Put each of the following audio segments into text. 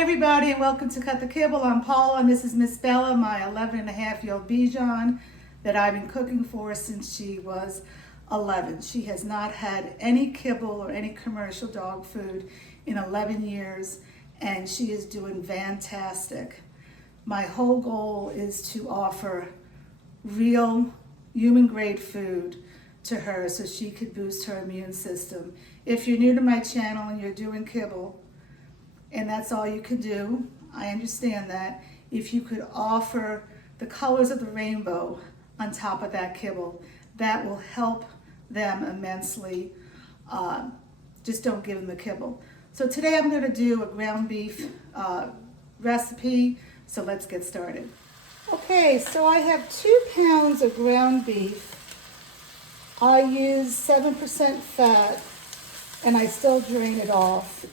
everybody, and welcome to Cut the Kibble. I'm Paula, and this is Miss Bella, my 11-and-a-half-year-old Bichon that I've been cooking for since she was 11. She has not had any kibble or any commercial dog food in 11 years, and she is doing fantastic. My whole goal is to offer real human-grade food to her so she could boost her immune system. If you're new to my channel and you're doing kibble, and that's all you could do, I understand that. If you could offer the colors of the rainbow on top of that kibble, that will help them immensely. Just don't give them the kibble. So today I'm going to do a ground beef recipe, so let's get started. Okay, so I have 2 pounds of ground beef. I use 7% fat, and I still drain it off.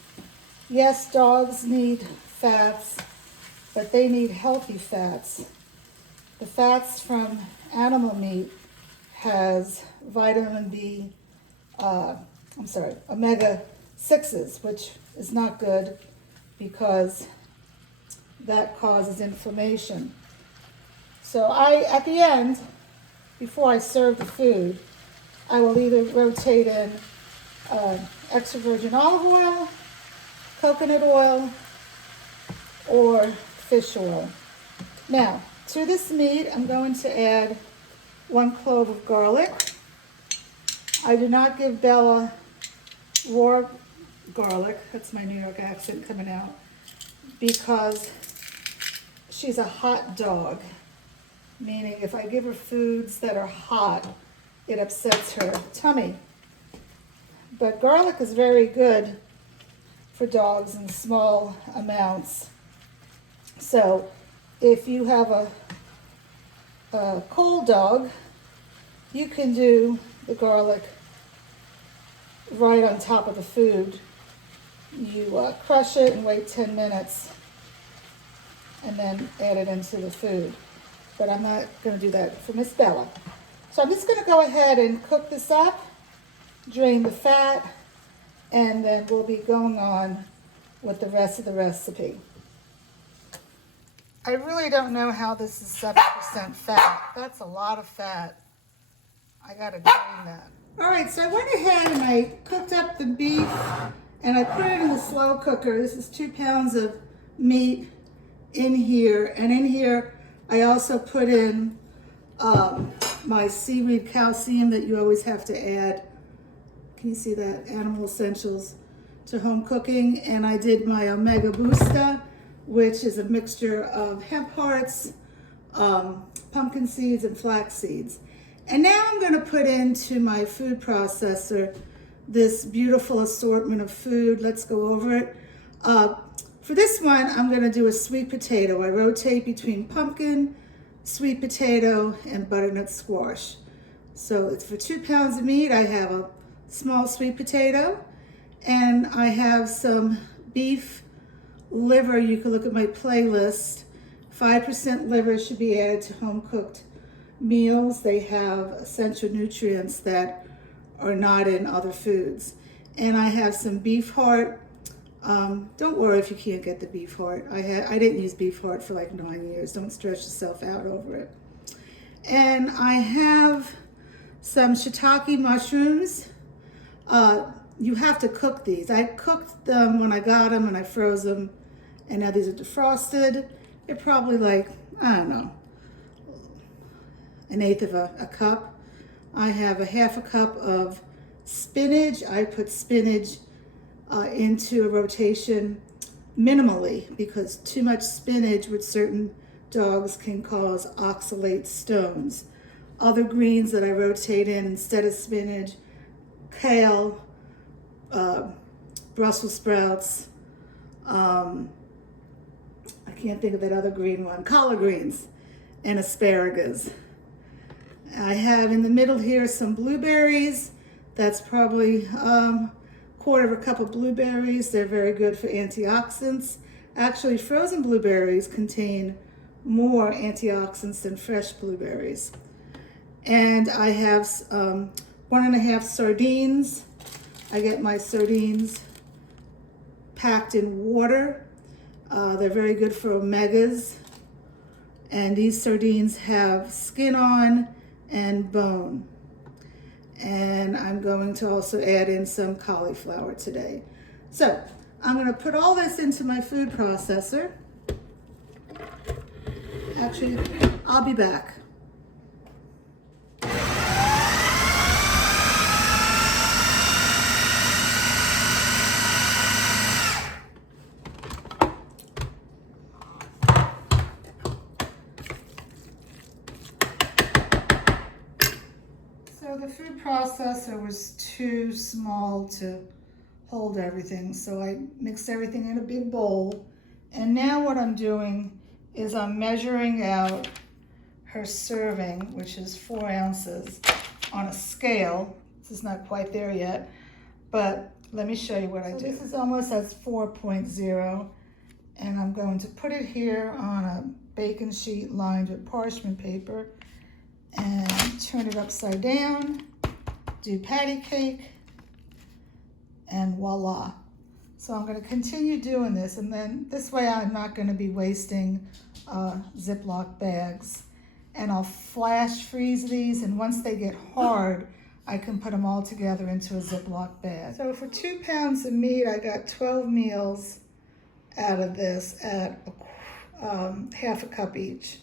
Yes, dogs need fats, but they need healthy fats. The fats from animal meat has vitamin B, omega 6s, which is not good because that causes inflammation. So at the end, before I serve the food, I will either rotate in extra virgin olive oil, coconut oil, or fish oil. Now, to this meat, I'm going to add 1 clove of garlic. I do not give Bella raw garlic, that's my New York accent coming out, because she's a hot dog, meaning if I give her foods that are hot, it upsets her tummy. But garlic is very good for dogs in small amounts. So if you have a cold dog, you can do the garlic right on top of the food. You crush it and wait 10 minutes and then add it into the food. But I'm not going to do that for Miss Bella. So I'm just going to go ahead and cook this up, drain the fat, and then we'll be going on with the rest of the recipe. I really don't know how this is 7% fat. That's a lot of fat. I gotta drain that. All right, so I went ahead and I cooked up the beef and I put it in the slow cooker. This is 2 pounds of meat in here. And in here, I also put in my seaweed calcium that you always have to add. Can you see that? Animal essentials to home cooking. And I did my Omega Booster, which is a mixture of hemp hearts, pumpkin seeds, and flax seeds. And now I'm going to put into my food processor this beautiful assortment of food. Let's go over it. For this one, I'm going to do a sweet potato. I rotate between pumpkin, sweet potato, and butternut squash. So it's for 2 pounds of meat. I have a small sweet potato, and I have some beef liver. You can look at my playlist. 5% liver should be added to home cooked meals. They have essential nutrients that are not in other foods. And I have some beef heart. Don't worry if you can't get the beef heart. I didn't use beef heart for like 9 years. Don't stress yourself out over it. And I have some shiitake mushrooms. You have to cook these. I cooked them when I got them and I froze them, and now these are defrosted. They're probably like, I don't know, 1/8 of a cup. I have a 1/2 cup of spinach. I put spinach into a rotation minimally because too much spinach with certain dogs can cause oxalate stones. Other greens that I rotate in instead of spinach: kale, Brussels sprouts, I can't think of that other green one, collard greens, and asparagus. I have in the middle here some blueberries. That's probably 1/4 cup of blueberries. They're very good for antioxidants. Actually, frozen blueberries contain more antioxidants than fresh blueberries. And I have 1.5 sardines. I get my sardines packed in water. They're very good for omegas. And these sardines have skin on and bone. And I'm going to also add in some cauliflower today. So I'm going to put all this into my food processor. Actually, I'll be back. So the food processor was too small to hold everything, so I mixed everything in a big bowl. And now what I'm doing is I'm measuring out her serving, which is 4 ounces, on a scale. This is not quite there yet, but let me show you what I do. This is almost as 4.0, and I'm going to put it here on a baking sheet lined with parchment paper and turn it upside down, do patty cake, and voila. So I'm going to continue doing this, and then this way I'm not going to be wasting Ziploc bags. And I'll flash freeze these, and once they get hard, I can put them all together into a Ziploc bag. So for 2 pounds of meat, I got 12 meals out of this at half a cup each.